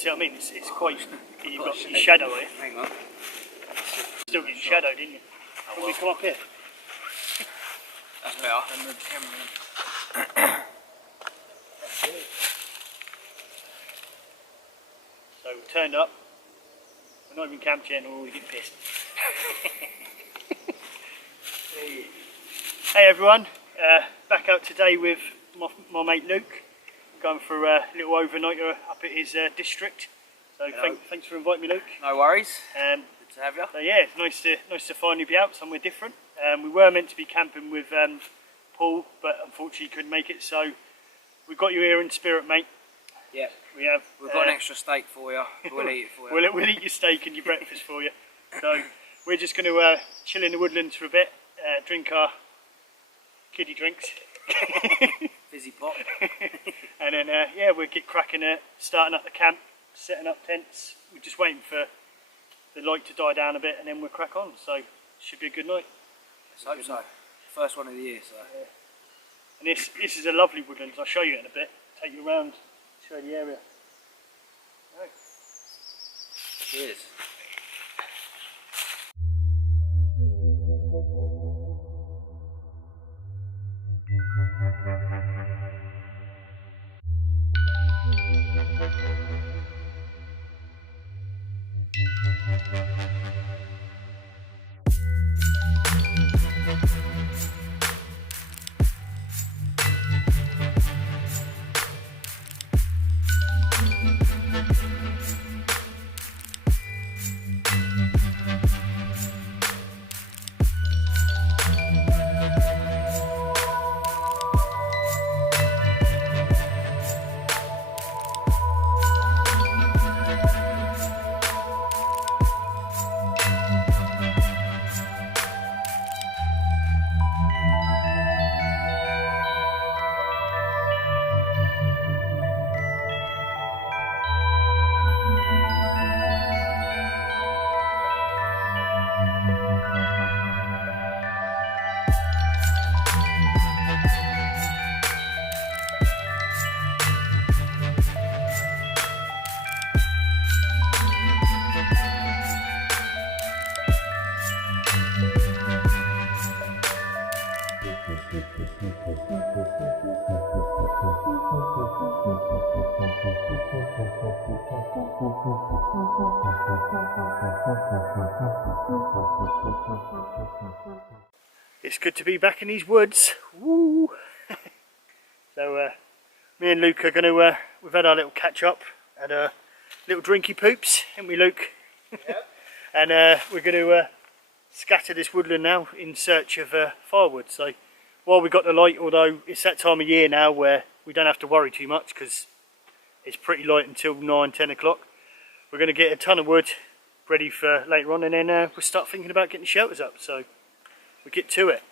see what I mean? It's quite. You've got your shadow here. Hang on. Still getting shadow, didn't you? Can we come up here? That's better. So we turned up. We're not even camped yet and we're already getting pissed. Hey everyone, back out today with my mate Luke. Going for a little overnighter up at his district. So thanks for inviting me, Luke. No worries. Good to have you. So yeah, it's nice to finally be out somewhere different. We were meant to be camping with Paul, but unfortunately couldn't make it. So we've got you here in spirit, mate. Yeah. We've got an extra steak for you. We'll eat it for you. We'll eat your steak and your breakfast for you. So we're just going to chill in the woodlands for a bit, drink our kiddie drinks. Fizzy pop. And then yeah, we'll get cracking at starting up the camp, setting up tents. We're just waiting for the light to die down a bit and then we'll crack on. So it should be a good night. Let's hope so. First one of the year, so. Yeah. And this is a lovely woodlands. I'll show you in a bit. Take you around, show you the area. Right. Cheers. It's good to be back in these woods. Woo! So me and Luke are going to, we've had our little catch up, had a little drinky poops, haven't we, Luke? Yep. And we're going to scatter this woodland now in search of firewood. So while we got the light, although it's that time of year now where we don't have to worry too much because it's pretty light until 9-10 o'clock, we're going to get a ton of wood ready for later on, and then we'll start thinking about getting shelters up. So we'll get to it.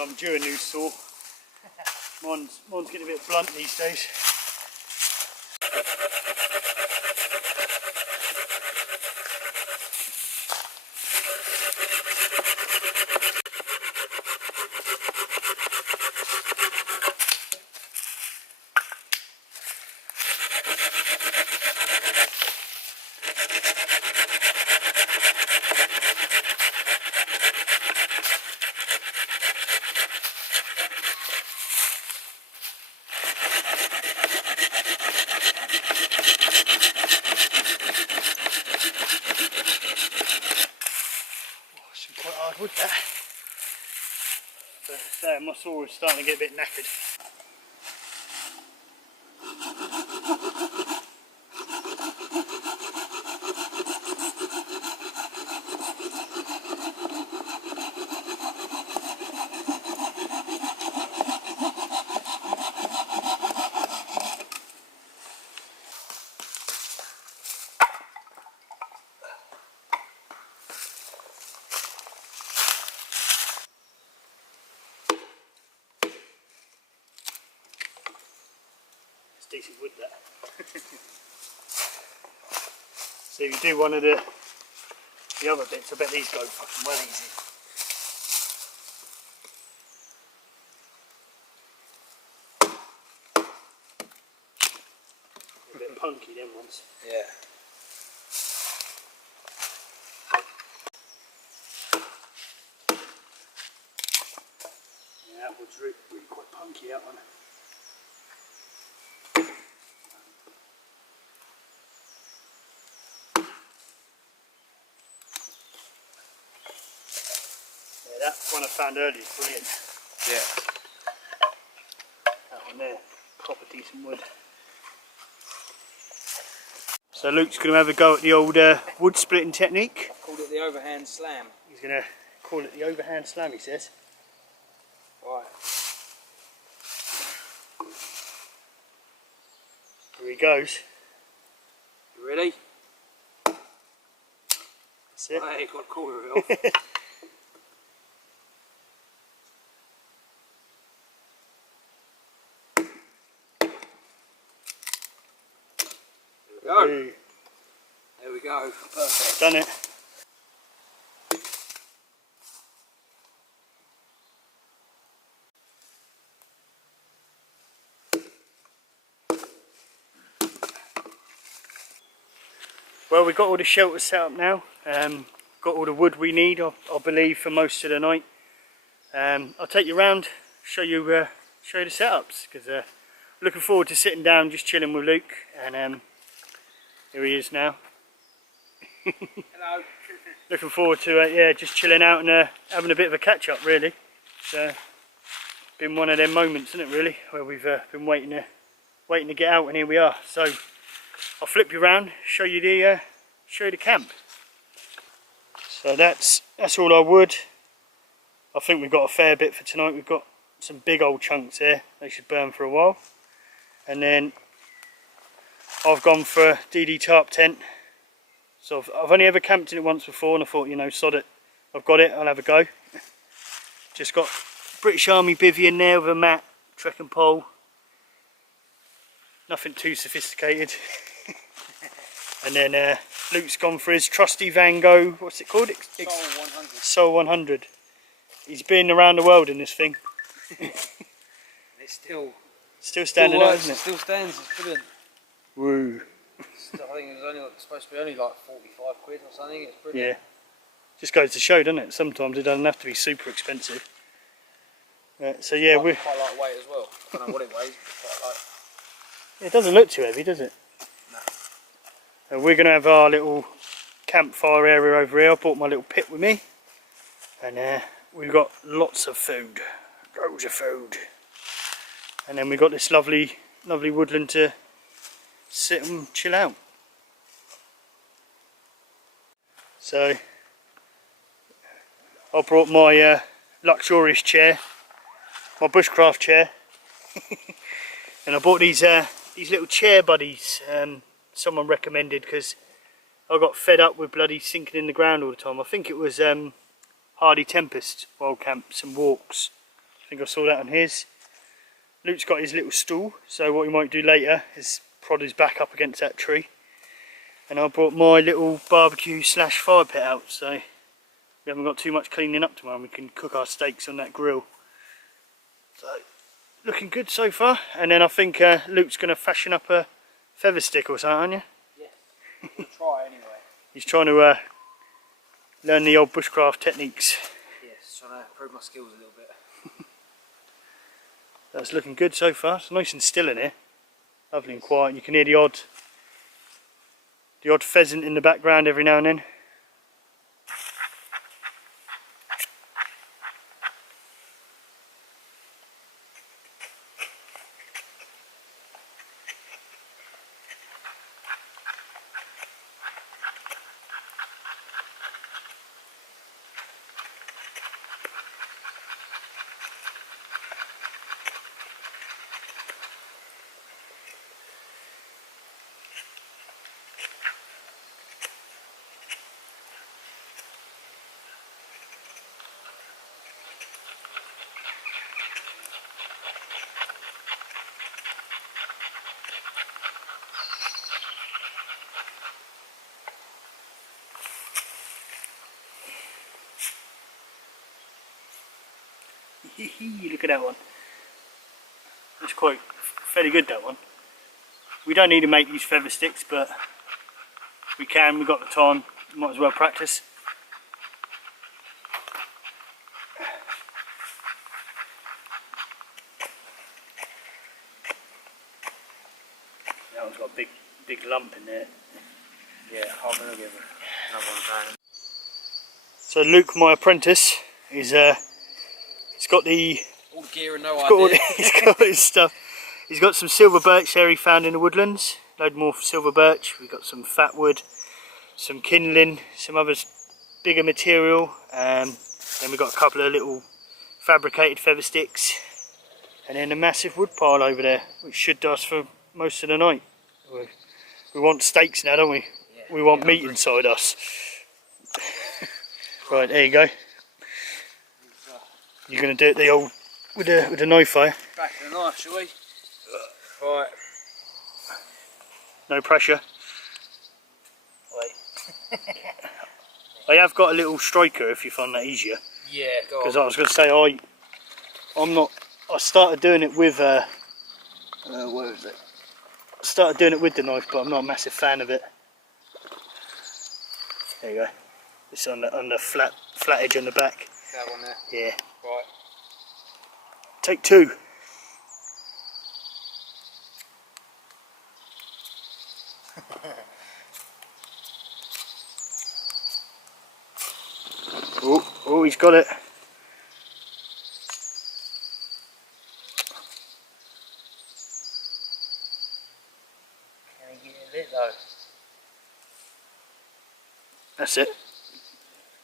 I'm due a new saw. Mine's getting a bit blunt these days. Quite hard wood that, but my saw is starting to get a bit knackered. Decent wood that. So if you do one of the other bits, I bet these go fucking well easy. A bit punky them ones. Yeah. Yeah, that wood's really quite punky, that one. That one I found earlier is brilliant. Yeah. That one there, proper decent wood. So Luke's going to have a go at the old wood splitting technique. Called it the overhand slam. He's going to call it the overhand slam, he says. Right. Here he goes. You ready? That's it. Hey, got a corner of it off. Go. Ooh. There we go. Perfect. Done it. Well, we've got all the shelters set up now. Got all the wood we need, I believe, for most of the night. I'll take you around, show you the setups, because looking forward to sitting down, just chilling with Luke, and here he is now. Hello. Looking forward to yeah, just chilling out and having a bit of a catch up, really. It's been one of them moments, isn't it, really, where we've been waiting to get out, and here we are. So I'll flip you around, show you the camp. So that's all our wood. I think we've got a fair bit for tonight. We've got some big old chunks here. They should burn for a while. And then I've gone for a DD tarp tent. So I've only ever camped in it once before, and I thought, you know, sod it, I've got it, I'll have a go. Just got British Army bivvy in there with a mat, trekking pole. Nothing too sophisticated. And then Luke's gone for his trusty Van Gogh, what's it called? Soul 100. Soul 100. He's been around the world in this thing. It's still standing out, isn't it? It still stands, it's brilliant. Woo. I think it was supposed to be only like 45 quid or something. It's brilliant. Yeah. Just goes to show, doesn't it? Sometimes it doesn't have to be super expensive. So yeah, we're quite lightweight as well. I don't know what it weighs, but quite light. It doesn't look too heavy, does it? No. We're going to have our little campfire area over here. I brought my little pit with me, and we've got lots of food, loads of food, and then we've got this lovely woodland to sit and chill out. So I brought my luxurious chair, my bushcraft chair, and I bought these little chair buddies. Someone recommended, because I got fed up with bloody sinking in the ground all the time. I think it was Hardy Tempest Wild Camps and Walks. think I saw that on his. Luke's got his little stool, so what we might do later is prod his back up against that tree. And I brought my little barbecue / fire pit out, so we haven't got too much cleaning up tomorrow and we can cook our steaks on that grill. So, looking good so far. And then I think Luke's going to fashion up a feather stick or something, aren't you? Yes, we'll try anyway. He's trying to learn the old bushcraft techniques. Yes, trying to improve my skills a little bit. That's looking good so far. It's nice and still in here. Lovely and quiet. You can hear the odd pheasant in the background every now and then. Look at that one. That's quite fairly good, that one. We don't need to make these feather sticks, but we can. We've got the time. Might as well practice. That one's got a big lump in there. Yeah, I'm going to give it another one down. So Luke, my apprentice, is he's got all the gear and no idea. He's got his stuff. He's got some silver birch there he found in the woodlands. Load more silver birch. We've got some fat wood, some kindling, some other bigger material. Then we've got a couple of little fabricated feather sticks, and then a massive wood pile over there, which should do us for most of the night. We want steaks now, don't we? Yeah, we want meat inside us. Right, there you go. You're going to do it the old with the knife, eh? Back of the knife, shall we? Right. No pressure. Wait. I have got a little striker if you find that easier. Yeah, go on. Because I was going to say I started doing it with what was it? I started doing it with the knife, but I'm not a massive fan of it. There you go. It's on the flat edge on the back. That one there. Yeah. Right. Take two. Oh, he's got it. Can he get it lit though? That's it.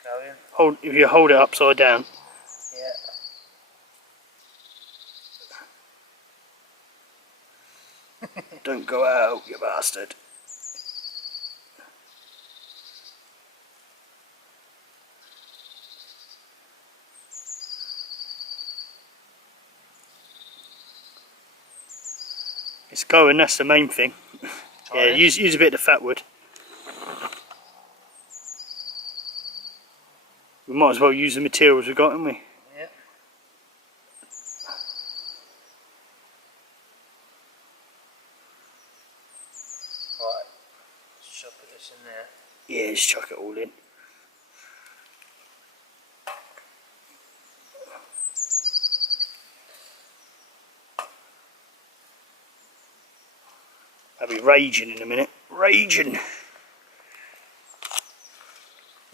Go in. If you hold it upside down. Yeah. Don't go out, you bastard. It's going, that's the main thing. Yeah, use a bit of the fat wood. We might as well use the materials we've got, haven't we? Yeah. Right. Shall I put this in there? Yeah, just chuck it all in. I'll be raging in a minute. Raging!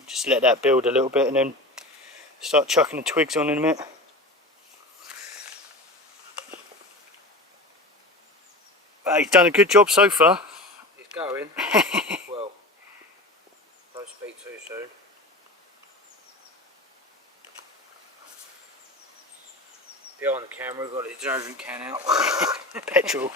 Just let that build a little bit and then start chucking the twigs on in a minute. He's done a good job so far. It's going. Well, don't speak too soon. Behind the camera, we've got the detergent can out. Petrol.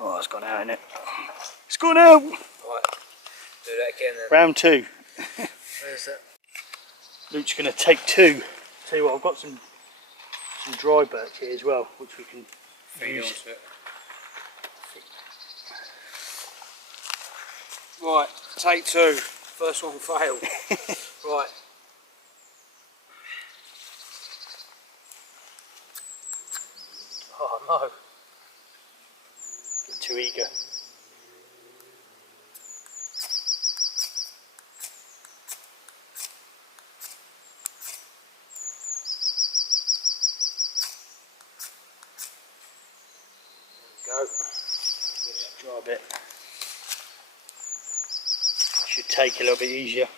Oh, it's gone out, innit? It's gone out! Do that again then. Round 2. Where's that? Luke's going to take 2. Tell you what, I've got some dry birch here as well, which we can Feed use. onto it. Right, take 2. First one failed. Right. Oh no. Get too eager. Go. Just dry a bit. Should take a little bit easier.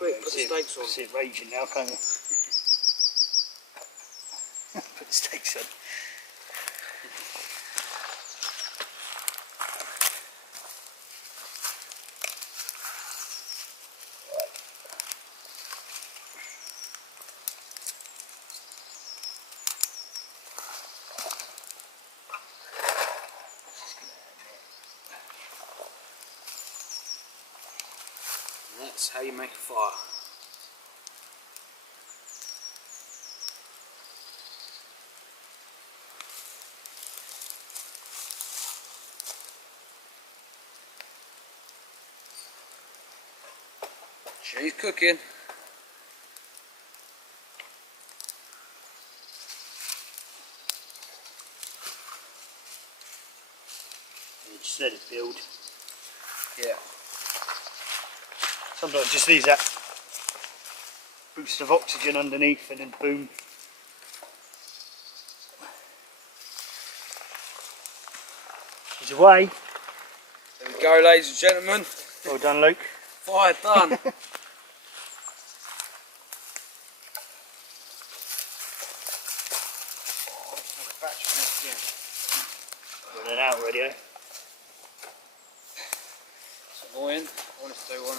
Quick, put the stakes on. See it raging now, can't you? Put the stakes on. And that's how you make a fire. She's cooking. You just let it build. Yeah. Sometimes it just needs that boost of oxygen underneath and then boom. She's away. There we go, ladies and gentlemen. Well done, Luke. Fire done. Running out already, eh? It's annoying. I want to do one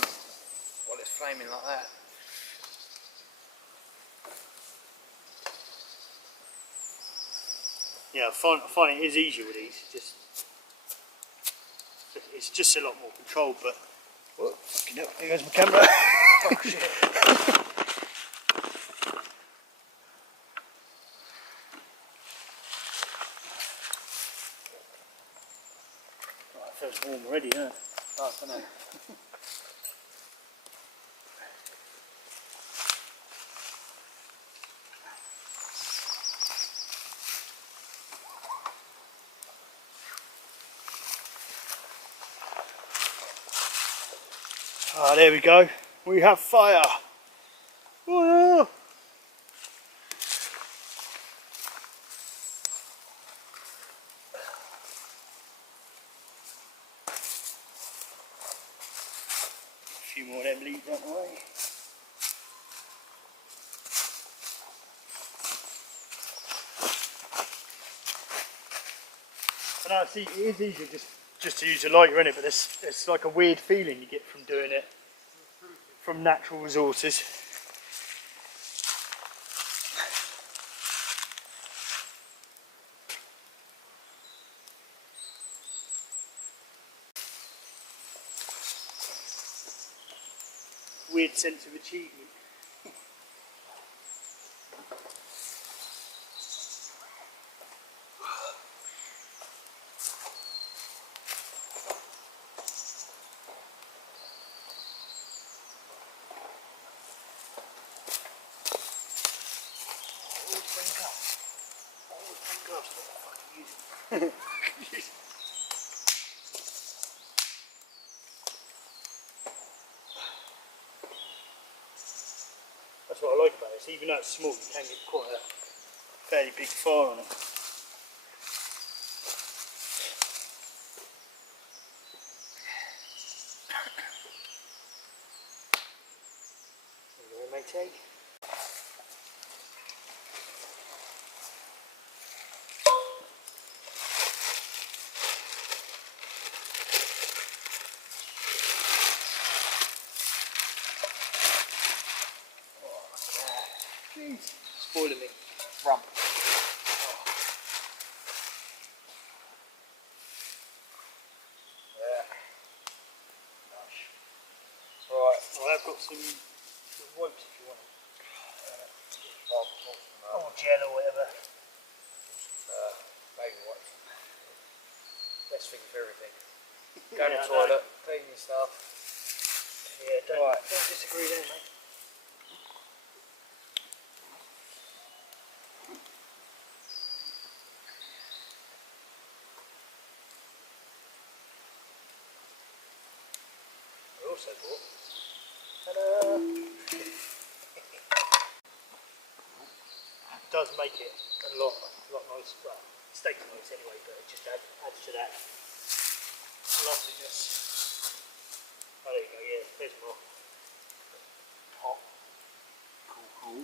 while it's flaming like that. Yeah, I find it is easier with these. It's just a lot more controlled, but whoa, fucking hell, there goes my camera. Oh shit. Oh, it feels warm already, doesn't it? Oh, I know. Ah, there we go. We have fire. Whoa. A few more of them leaves out the way. But no, see, it is easier just to use a lighter in it, but it's like a weird feeling you get from doing it from natural resources. Weird sense of achievement. That's what I like about it. Even though it's small, you can get quite a fairly big fire on it. There you go, matey. Jeez. Spoiling me. Rump. Yeah. Nice. Right. I've got some wipes if you want. Oh, Or gel or whatever. baby wipes. Best thing for everything. Go to Yeah, the toilet, clean your stuff. Yeah, Right. don't disagree there, mate. I also bought. Ta-da! It does make it a lot nicer. Well, steak's nice anyway, but it just adds to that loveliness. Oh, there you go. Yeah, there's more. Hot. Cool.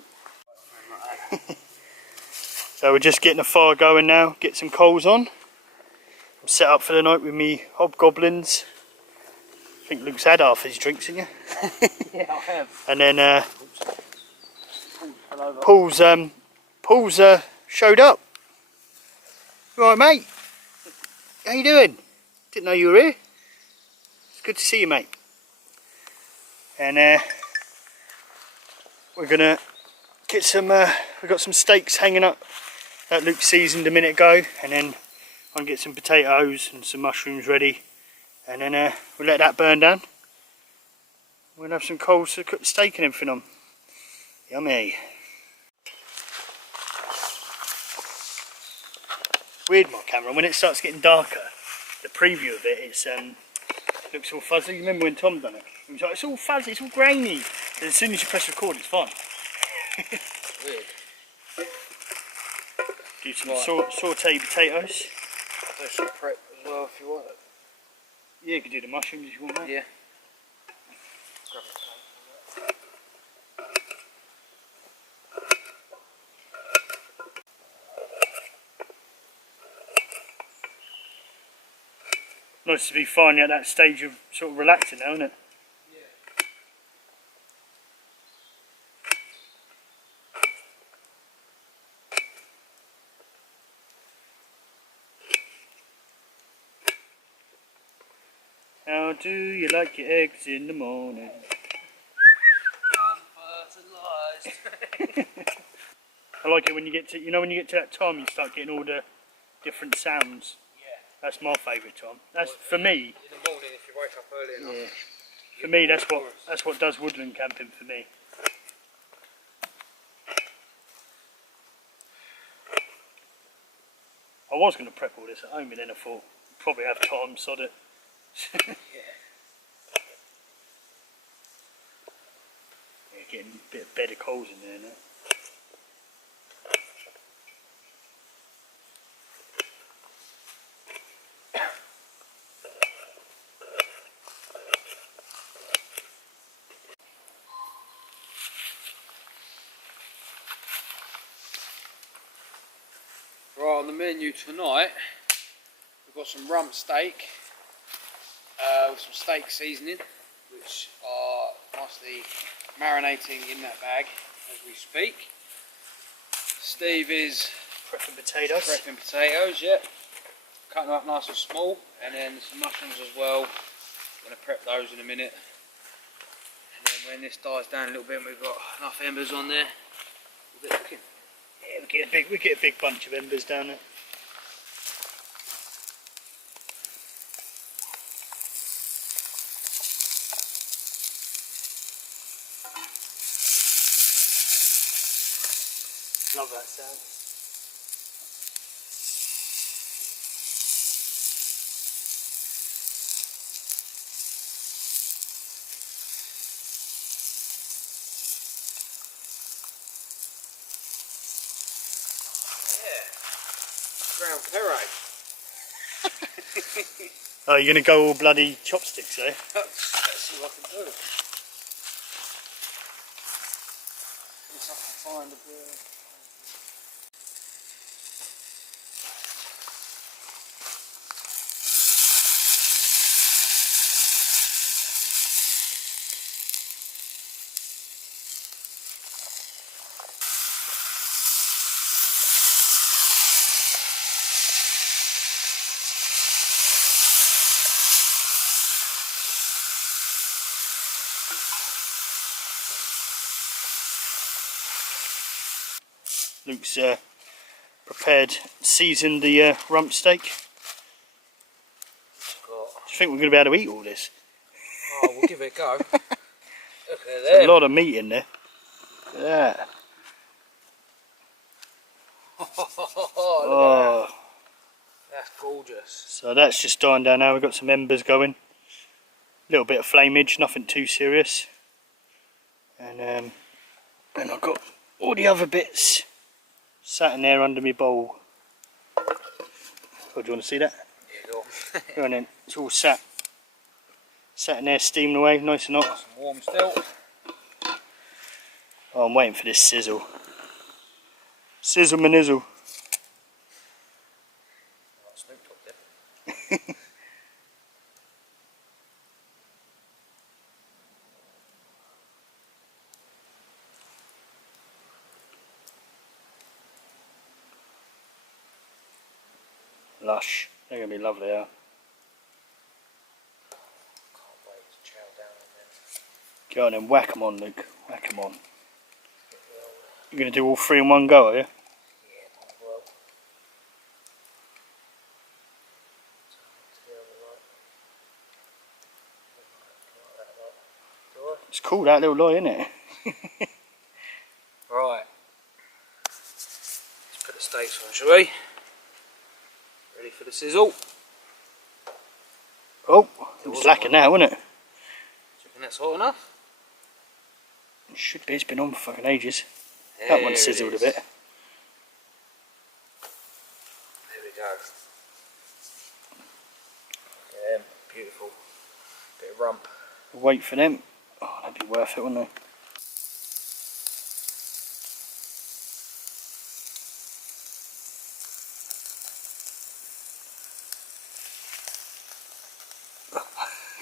So we're just getting a fire going now. Get some coals on. I'm set up for the night with me hobgoblins. I think Luke's had half his drinks, haven't you? Yeah, I have. And then Paul's showed up. Right, mate. How you doing? Didn't know you were here. It's good to see you, mate. And we're gonna get some. We've got some steaks hanging up that Luke seasoned a minute ago, and then I'll get some potatoes and some mushrooms ready, and then we'll let that burn down. We'll have some coals to cook the steak and everything on. Yummy. Weird, my camera, when it starts getting darker, the preview of it, it's looks all fuzzy. You remember when Tom done it? He was like, it's all fuzzy, it's all grainy. But as soon as you press record, it's fine. Weird. Do some sauté potatoes. There's some prep as well if you want it. Yeah, you can do the mushrooms if you want, mate. Yeah. Grab a plate. Nice to be finally at that stage of sort of relaxing now, isn't it? How do you like your eggs in the morning? Unfertilised. I like it when you get to, when you get to that time you start getting all the different sounds. Yeah. That's my favourite time. That's for me. In the morning if you wake up early enough. Yeah. For me, that's what does woodland camping for me. I was going to prep all this at home, and then I thought probably have time, sod it. Yeah. Yeah, getting a bit of bed of coals in there now. Right, on the menu tonight, we've got some rump steak with some steak seasoning, which are nicely marinating in that bag as we speak. Steve is Prepping potatoes. prepping potatoes, yeah. Cutting them up nice and small, and then some mushrooms as well. Going to prep those in a minute. And then when this dies down a little bit and we've got enough embers on there, we'll get cooking. Yeah, we get a big bunch of embers down there. Love that sound. Ground puree. Oh, you're going to go all bloody chopsticks, eh? Let's see what I can do. If I can find a bird. Luke's prepared, seasoned the rump steak. Do you think we're going to be able to eat all this? Oh, we'll give it a go. Look at There's a lot of meat in there. Look at that. Oh, that's gorgeous. So that's just dying down now. We've got some embers going. A little bit of flameage, nothing too serious. And I've got all the other bits sat in there under my bowl. Oh, do you want to see that? Yeah, go on. Go on then. It's all sat in there steaming away, nice and hot. Nice and warm still. Oh, I'm waiting for this sizzle. Sizzle my nizzle. Oh, Snoop Dogg there. Lush. They're going to be lovely, yeah. Can't wait to chow down on them. Go on then, whack 'em on, Luke. Whack 'em on. You're going to do all three in one go, are you? Yeah, might as well. It's cool, that little lie, isn't it? Right. Let's put the steaks on, shall we? Ready for the sizzle? Oh, it's lacking now, isn't it? Do you think that's hot enough? It should be, it's been on for fucking ages. There That one sizzled a bit. There we go. Yeah, beautiful. Bit of rump. Wait for them. Oh, that'd be worth it, wouldn't they?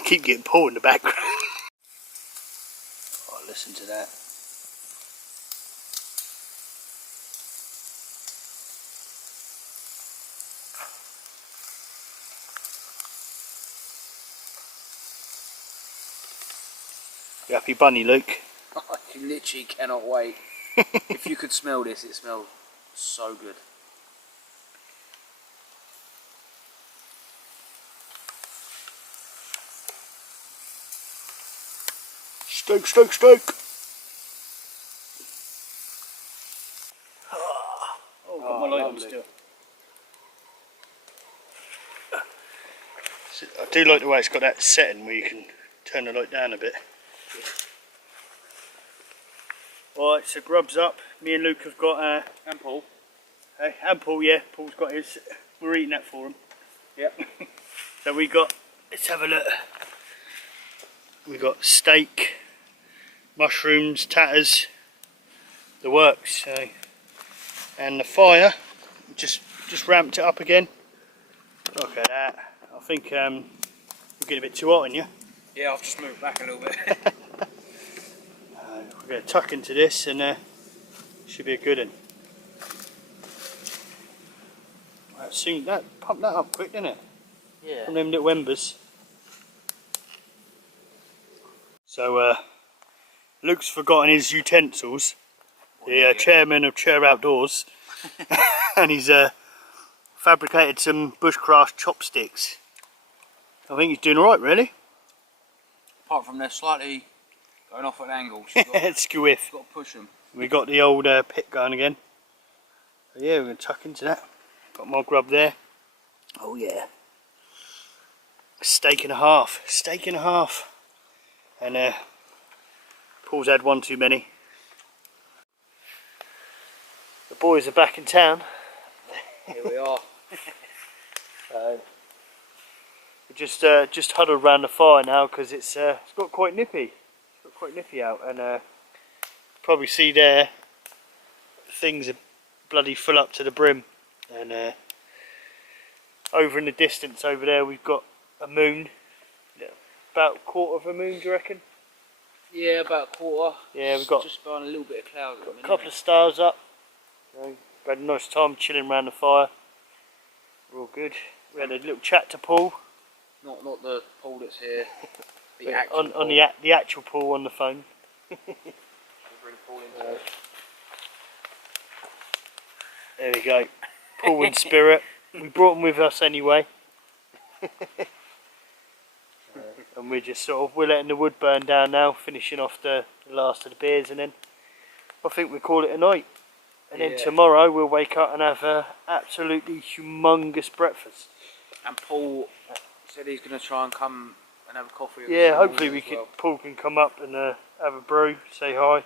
Keep getting pulled in the background. Oh, listen to that. You happy bunny, Luke? I literally cannot wait. If you could smell this, it smells so good. Steak, steak, steak! Oh, got my light on still. I do like the way it's got that setting where you can turn the light down a bit. Alright, so grub's up. Me and Luke have got And Paul. hey, and Paul, yeah, Paul's got his. We're eating that for him. Yep. So we got, let's have a look. We got steak, mushrooms, tatters, the works. So, and the fire, just ramped it up again. Look at that. I think we're getting a bit too hot in you. Yeah, I've just moved back a little bit. We're going to tuck into this and should be a good one. Right, soon that pump that up quick, didn't it? Yeah. From them little embers. So Luke's forgotten his utensils. The chairman of Chur Outdoors, and he's fabricated some bushcraft chopsticks. I think he's doing alright, really. Apart from they're slightly going off at angles. It's squiff. Got to push them. We got the old pit going again. So yeah, we're going to tuck into that. Got more grub there. Oh yeah. A steak and a half. Steak and a half. And Paul's had one too many. The boys are back in town. Here we are. So, Just huddled around the fire now because it's got quite nippy. It's got quite nippy out, and probably see there things are bloody full up to the brim, and over in the distance over there we've got a moon, about a quarter of a moon, do you reckon? Yeah, about a quarter. Yeah, we've got just behind a little bit of cloud. Got a couple of stars up. We had a nice time chilling around the fire. We're all good. We had a little chat to Paul. Not the pool that's here. The Yeah, actual on the actual Paul on the phone. There we go. Paul in spirit. We brought him with us anyway. And we're just we're letting the wood burn down now, finishing off the last of the beers, and then I think we call it a night. And then tomorrow we'll wake up and have a absolutely humongous breakfast. And Paul said he's going to try and come and have a coffee with us. Yeah, hopefully Paul can come up and have a brew, say hi,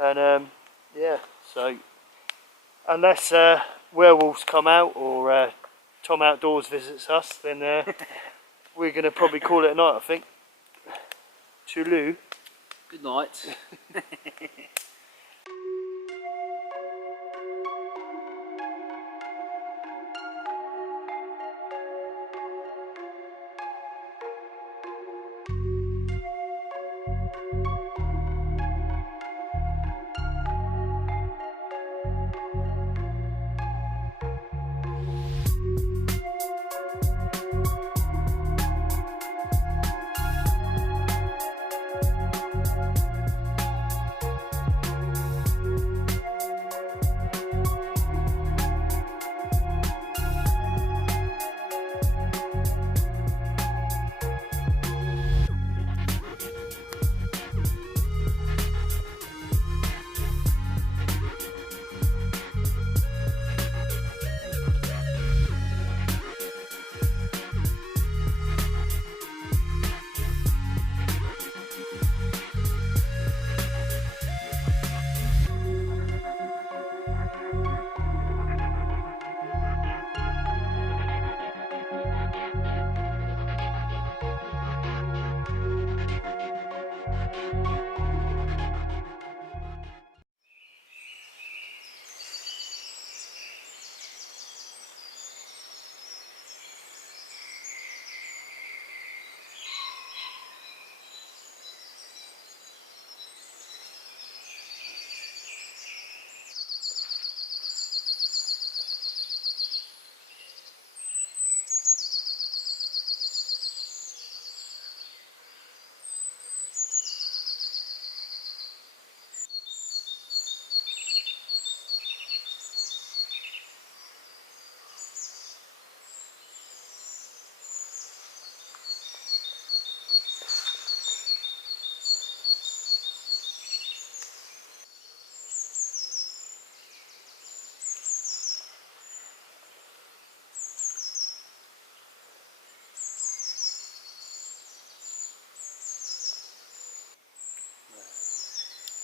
and yeah. So unless werewolves come out or Chur Outdoors visits us, then we're going to probably call it a night, I think. Toodaloo. Good night.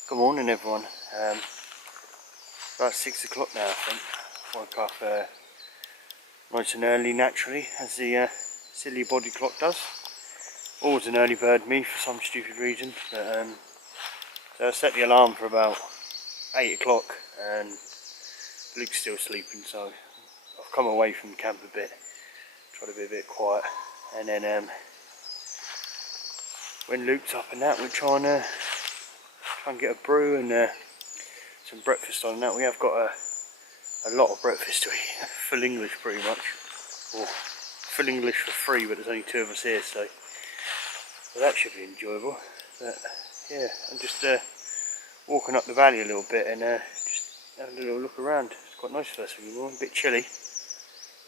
Good morning, everyone. About 6 o'clock now, I think. Woke up nice and early, naturally, as the silly body clock does. Always an early bird, me, for some stupid reason. But, so I set the alarm for about 8 o'clock, and Luke's still sleeping, so I've come away from the camp a bit, try to be a bit quiet, and then when Luke's up and that, we're trying to get a brew and some breakfast on that. We have got a lot of breakfast to eat, full English pretty much, or full English for free, but there's only 2 of us here, so that should be enjoyable. But yeah, I'm just walking up the valley a little bit and just having a little look around. It's quite nice first thing in the morning, a bit chilly.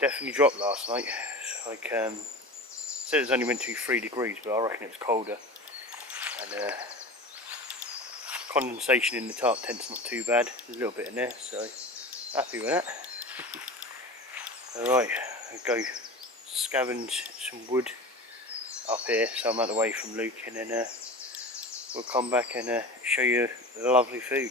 Definitely dropped last night. It's like said it was only meant to be 3 degrees, but I reckon it was colder. And condensation in the tarp tent's not too bad. There's a little bit in there, so happy with that. Alright, I'll go scavenge some wood up here, so I'm out of the way from Luke, and then we'll come back and show you the lovely food.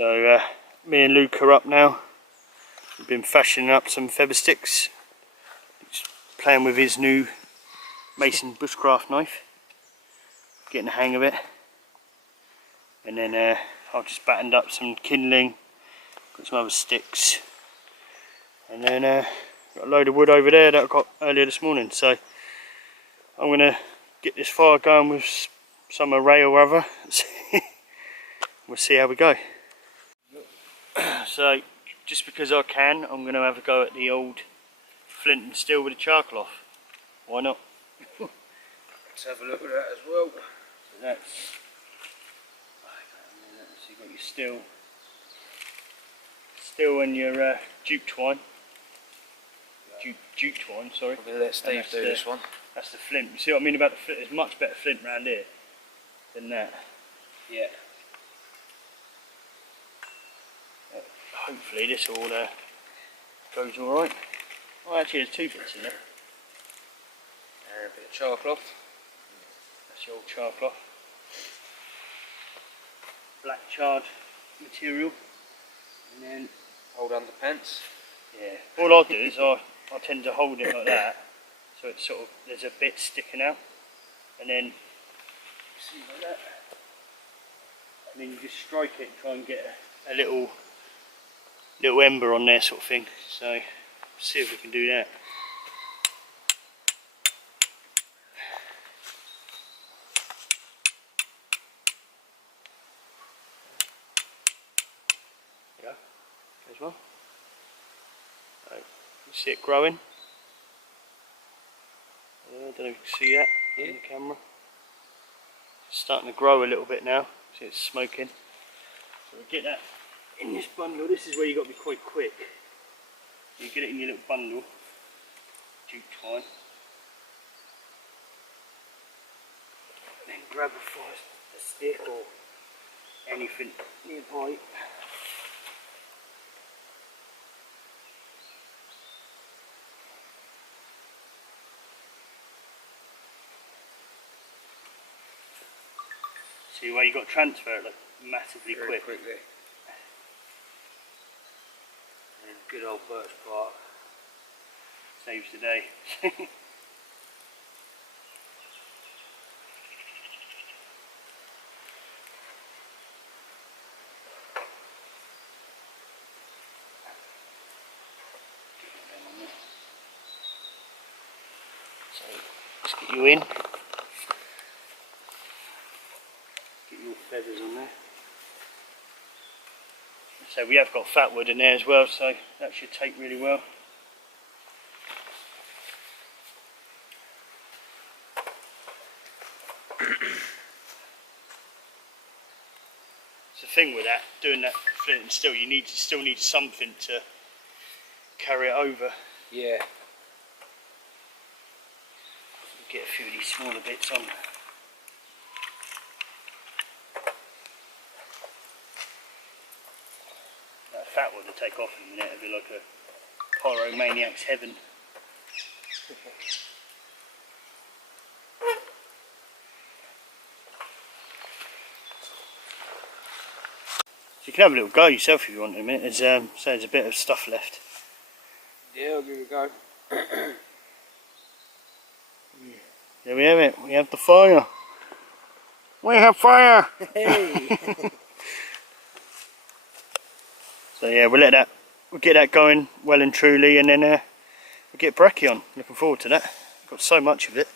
So me and Luke are up now. We've been fashioning up some feather sticks. He's playing with his new Mason bushcraft knife, getting the hang of it. And then I've just battened up some kindling, got some other sticks, and then got a load of wood over there that I got earlier this morning. So I'm going to get this fire going with some array or other. We'll see how we go. So just because I can, I'm going to have a go at the old flint and steel with a char cloth. Why not? Let's have a look at that as well. So that's, so you've got your steel and your jute twine. Jute twine, sorry. I'm going to let Steve do this one. That's the flint. You see what I mean about the flint? There's much better flint around here than that. Yeah. Hopefully this all goes alright. Oh, actually there's 2 bits in there. And a bit of char cloth. That's the old char cloth. Black charred material. And then old underpants. Yeah. All I do is I tend to hold it like that, so it's sort of, there's a bit sticking out, and then see like that, and then you just strike it and try and get a little ember on there, sort of thing. So see if we can do that. Yeah, as well. So, you see it growing. I don't know if you can see that in the camera. It's starting to grow a little bit now. See, it's smoking. So we get that in this bundle. This is where you've got to be quite quick. You get it in your little bundle, jute twine, and then grab a stick or anything nearby. See where you got to transfer it like massively Very quickly. And good old birch bark. Saves the day. So let's get you in. Feathers on there. So we have got fat wood in there as well, so that should take really well. It's the thing with that, doing that flint and steel, you still need something to carry it over. Yeah. Get a few of these smaller bits on. Fat wood to take off in a minute, it'll be like a pyromaniac's heaven. So you can have a little go yourself if you want in a minute. There's a bit of stuff left. Yeah, I'll give it a go. There we have it, we have the fire. We have fire! Hey! So yeah, we'll get that going well and truly, and then we'll get brekkie on. Looking forward to that. Got so much of it.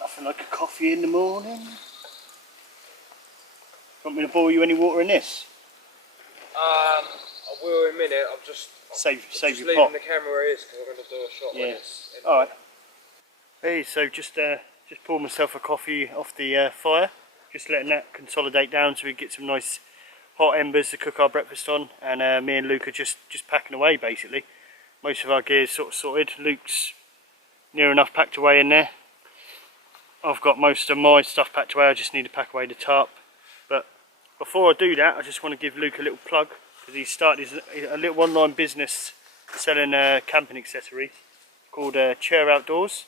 Nothing like a coffee in the morning. Want me to boil you any water in this? I will in a minute. I'm just save your leaving pot. the camera where it is because I'm going to do a shot when it's empty. Alright. Hey, so just poured myself a coffee off the fire. Just letting that consolidate down so we get some nice hot embers to cook our breakfast on, and me and Luke are just packing away basically. Most of our gear's sort of sorted. Luke's near enough packed away in there. I've got most of my stuff packed away, I just need to pack away the tarp. But before I do that, I just want to give Luke a little plug, because he's started a little online business selling camping accessories called Chur Outdoors.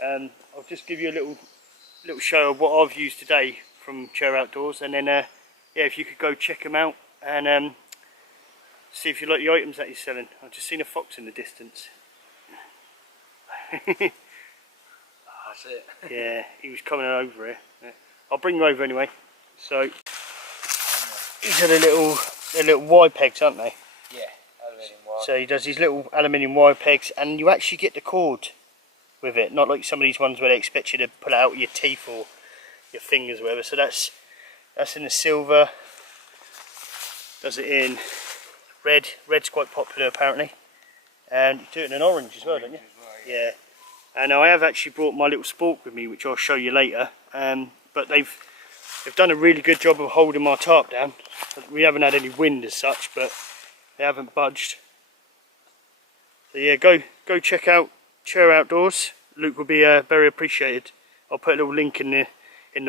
I'll just give you a little show of what I've used today from Chur Outdoors, and then yeah, if you could go check him out and see if you like the items that he's selling. I've just seen a fox in the distance. That's it. Yeah, he was coming over here. Yeah. I'll bring you over anyway. So these are the little wire pegs, aren't they? Yeah, aluminium wire. So he does these little aluminium wire pegs, and you actually get the cord with it, not like some of these ones where they expect you to pull it out with your teeth or your fingers or whatever. So that's in the silver. Does it in red. Red's quite popular apparently, and you do it in an orange as well, don't you? Yeah. And I have actually brought my little spork with me, which I'll show you later. But they've done a really good job of holding my tarp down. We haven't had any wind as such, but they haven't budged. So yeah, go check out Chur Outdoors. Luke will be very appreciated. I'll put a little link in the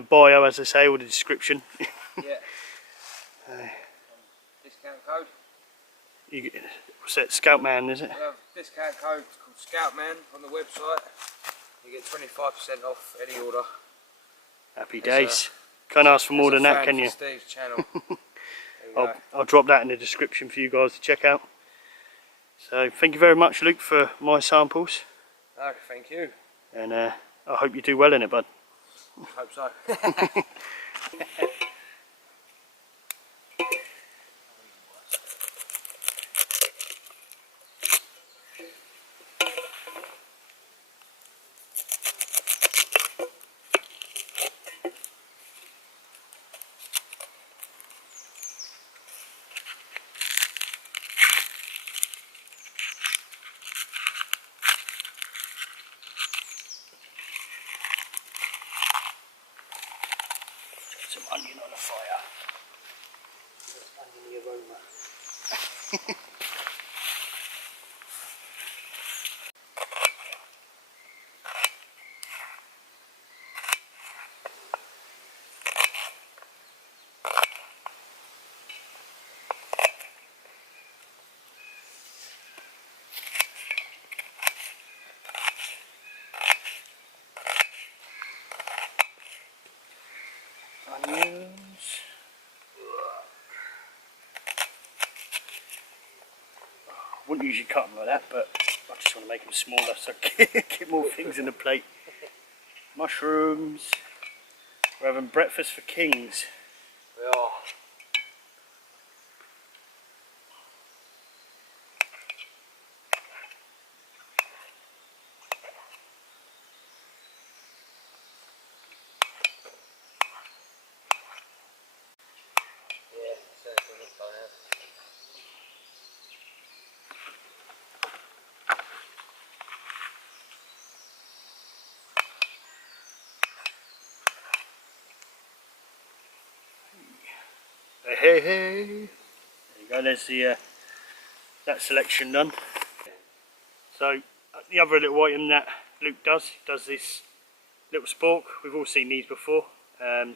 bio, as I say, or the description. Yeah. Discount code. What's that? Scoutman, is it? We have a discount code called Scoutman on the website. You get 25% off any order. Happy days. Can't ask for more than that, can you? Steve's channel. I'll drop that in the description for you guys to check out. So thank you very much, Luke, for my samples. No, thank you. And I hope you do well in it, bud. Hope so. Some onion on the fire. Oniony aroma. Onions. I wouldn't usually cut them like that, but I just want to make them smaller so I can get more things in the plate. Mushrooms. We're having breakfast for kings. We are. Hey, hey. There you go, there's the that selection done. So the other little item that Luke does this little spork. We've all seen these before. Yeah,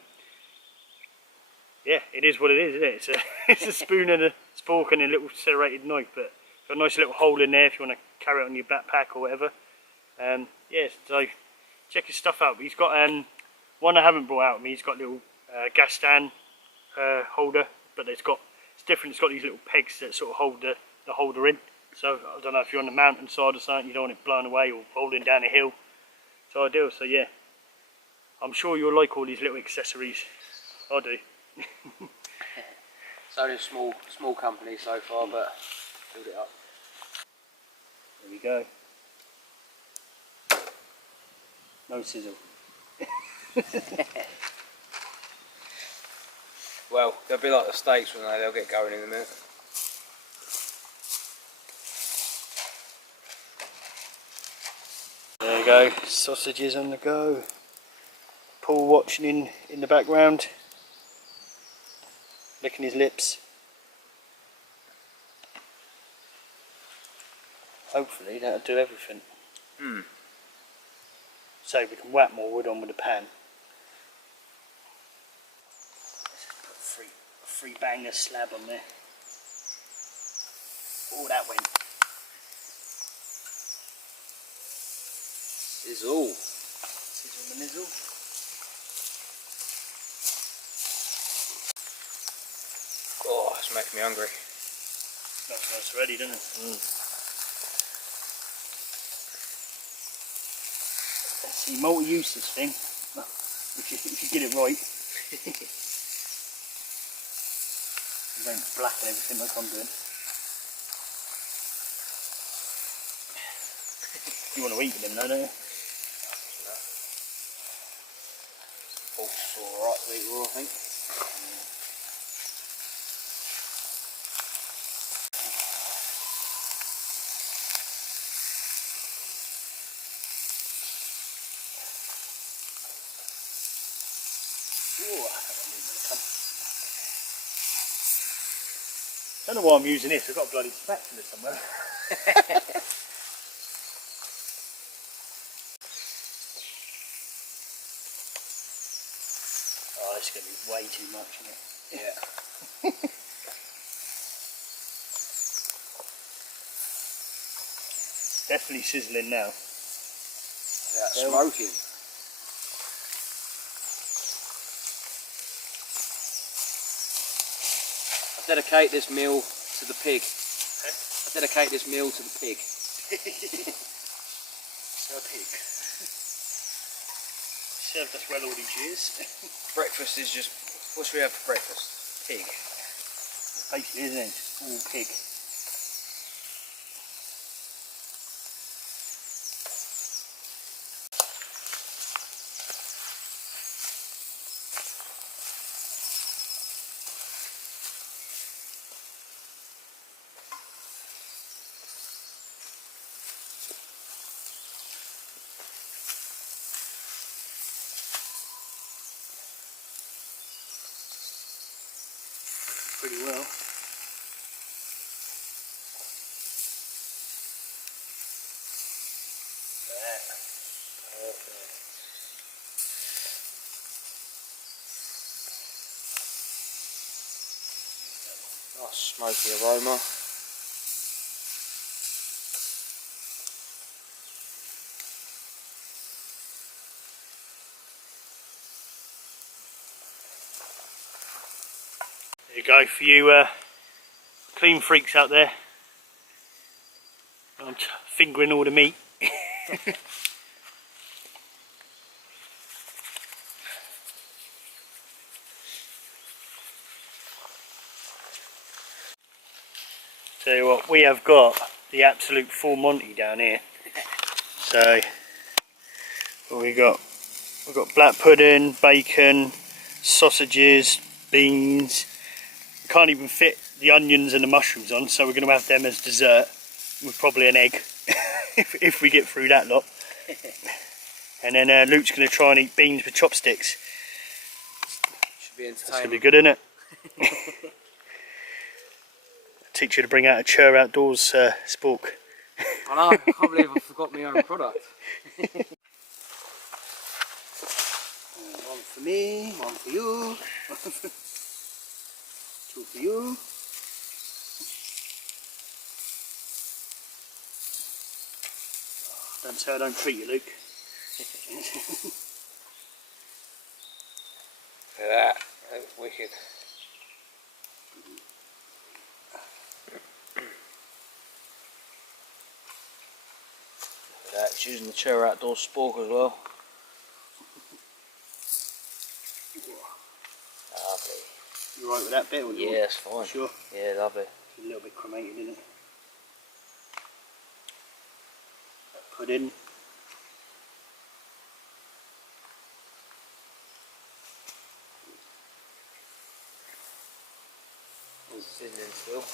it is what it is, isn't it? It's a spoon and a spork and a little serrated knife, but got a nice little hole in there if you want to carry it on your backpack or whatever. Yeah, so check his stuff out. But he's got one I haven't brought out with me. He's got a little gas stand holder, but it's different. It's got these little pegs that sort of hold the holder in. So I don't know if you're on the mountainside or something, you don't want it blown away or rolling down a hill. So ideal. So yeah, I'm sure you'll like all these little accessories. I do. It's only a small company so far, but build it up. There we go. No sizzle. Well, they'll be like the steaks, won't they? They'll get going in a minute. There you go, sausages on the go. Paul watching in the background. licking his lips. Hopefully that'll do everything. So we can whack more wood on with the pan. Let's just put a three banger slab on there. Oh, that went. Sizzle. Sizzle and nizzle. Oh, it's making me hungry. That's nice already, doesn't it? See, multi-use this thing, if you get it right. You don't blacken everything like I'm doing. You want to eat with them though, don't you? Pork's alright to eat raw, I think. I don't know why I'm using this, I've got a bloody spatula somewhere. Oh, this is going to be way too much, isn't it? Yeah. Definitely sizzling now. Yeah, smoking. I dedicate this meal to the pig. Okay. I dedicate this meal to the pig. So pig. Served us well all these years. Breakfast is just, what should we have for breakfast? Pig. Basically, isn't it? Just all pig. Pretty well. Nice smoky aroma. There you go for you clean freaks out there. I'm fingering all the meat. Tell you what, we have got the absolute full Monty down here. So what we got? We've got black pudding, bacon, sausages, beans. We can't even fit the onions and the mushrooms on, so we're going to have them as dessert with probably an egg if we get through that lot. And then Luke's going to try and eat beans with chopsticks. Should be entertaining. That's going to be good, isn't it? Teach you to bring out a Chur Outdoors spork. I know, I can't believe I forgot my own product. One for me, one for you, two for you. Don't say I don't treat you, Luke. Look at that, that was wicked. Look at that, it's using the Chur Outdoors spork as well. Lovely. You right with that bit? Or Yeah, it's fine. Sure. Yeah, lovely. It's a little bit cremated, isn't it? Pudding. It's sizzling still.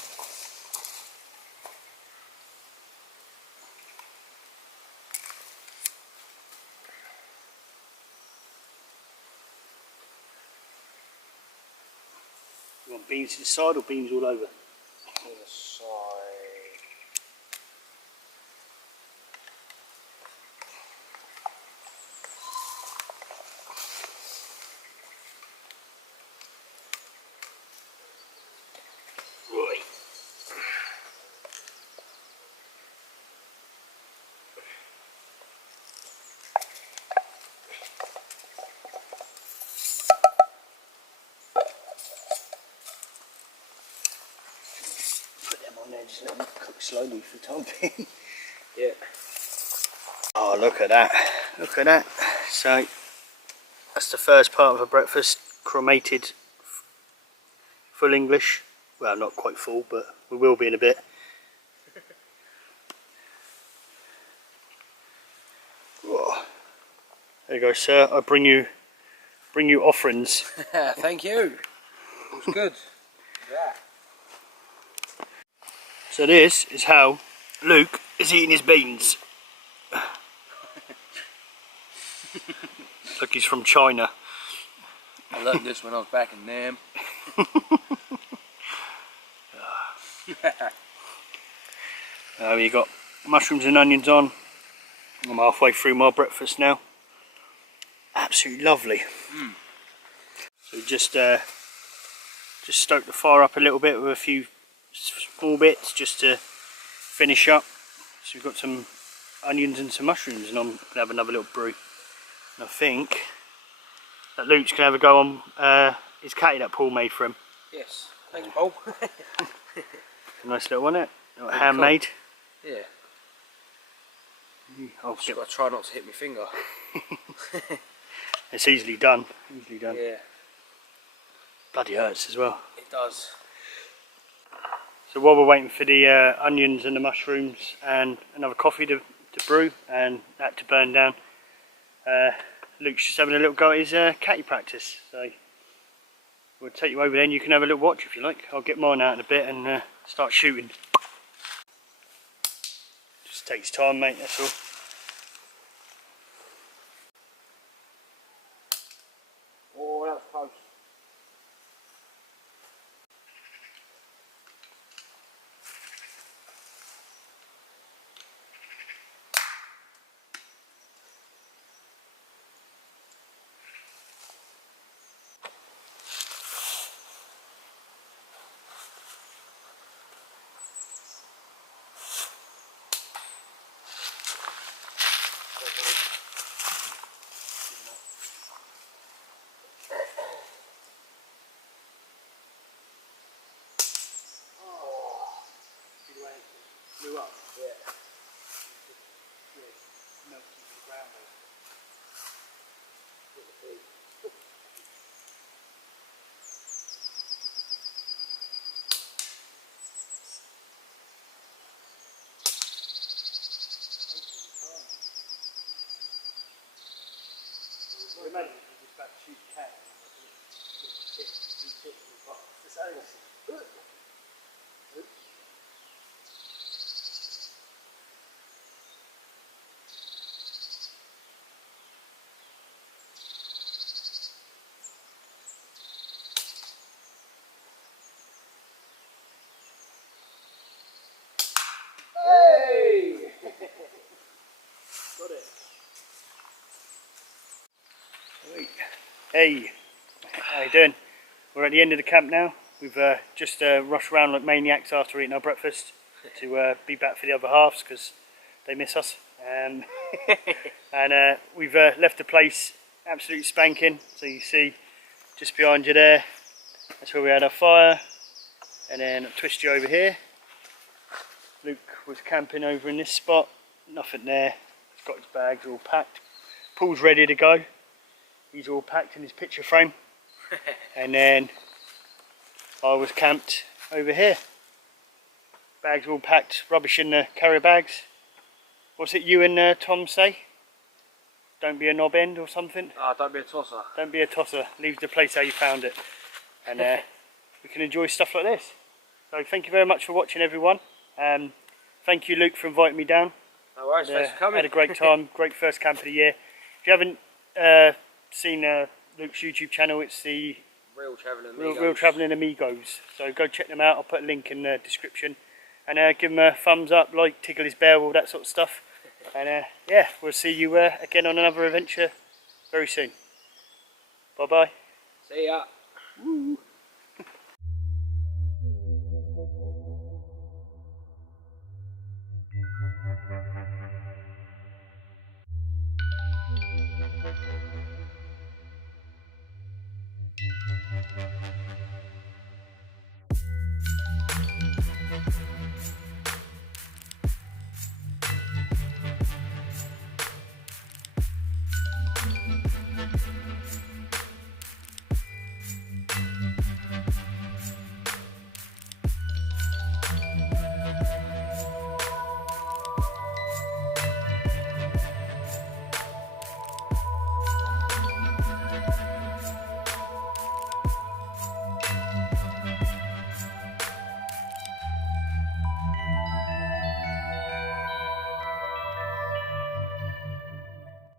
You want beans to the side or beans all over? To the side. Right. Put them on there, just let them cook slowly for the time being. Yeah. Oh, look at that. Look at that. So, that's the first part of a breakfast, cremated, full English. Well, not quite full, but we will be in a bit. Oh. There you go, sir. I bring you offerings. Thank you. It was good. Yeah. So this is how Luke is eating his beans. Like he's from China. I learned this when I was back in Nam. You got mushrooms and onions on. I'm halfway through my breakfast now. Absolutely lovely. So just stoke the fire up a little bit with a few small bits just to finish up. So we've got some onions and some mushrooms, and I'm going to have another little brew. And I think that Luke's going to have a go on his catty that Paul made for him. Yes. Thanks, Paul. A nice little one, isn't it? Handmade. Cool. Yeah. I'll Just got to try not to hit my finger. It's easily done. Easily done. Yeah. Bloody hurts as well. It does. So while we're waiting for the onions and the mushrooms and another coffee to brew and that to burn down, Luke's just having a little go at his catty practice. So we'll take you over there and you can have a little watch if you like. I'll get mine out in a bit and start shooting. Just takes time, mate, that's all. Oh, that was close. Blew up. Yeah. Melted into the ground, mate. Imagine if you just about to shoot a cat and hit the box. It's over. Hey! Got it. Hey, how you doing? We're at the end of the camp now. We've just rushed around like maniacs after eating our breakfast to be back for the other halves because they miss us. And we've left the place absolutely spanking. So you see just behind you there, that's where we had our fire. And then I'll twist you over here. Luke was camping over in this spot. Nothing there. He's got his bags all packed. Paul's ready to go. He's all packed in his picture frame. And then I was camped over here. Bags all packed, rubbish in the carrier bags. What's it you and Tom say? Don't be a knob end or something? Ah, don't be a tosser. Don't be a tosser. Leave the place how you found it. And we can enjoy stuff like this. So thank you very much for watching, everyone. Thank you, Luke, for inviting me down. No worries, thanks for coming. Had a great time. Great first camp of the year. If you haven't seen Luke's YouTube channel, it's the Real Travelling Amigos. Real Travelling Amigos. So go check them out. I'll put a link in the description. And give him a thumbs up, like, tickle his bell, all that sort of stuff. And yeah, we'll see you again on another adventure very soon. Bye bye. See ya. Woo.